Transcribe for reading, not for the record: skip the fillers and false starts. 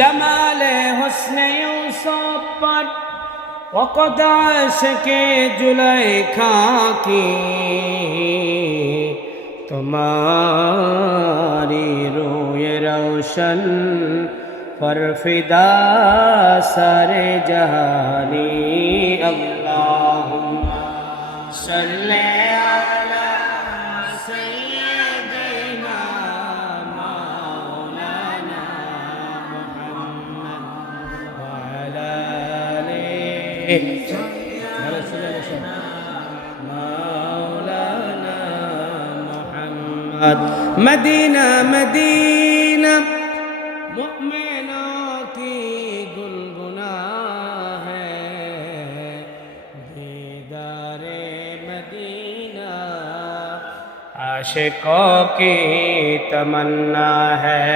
जमाले हुस्न यूसुफ पर वक़द आशिक़े जुलैखा की तुम्हारी रूए रोशन पर फिदा सारे जहानी अल्लाहुम्मा सल्ले अला सय्यिदिना मौलाना मुहम्मद व अला आलिहि मौलाना मुहम्मद। मदीना मदीना मुमिनों की गुनगुना है, दीदारे मदीना आशिकों की तमन्ना है।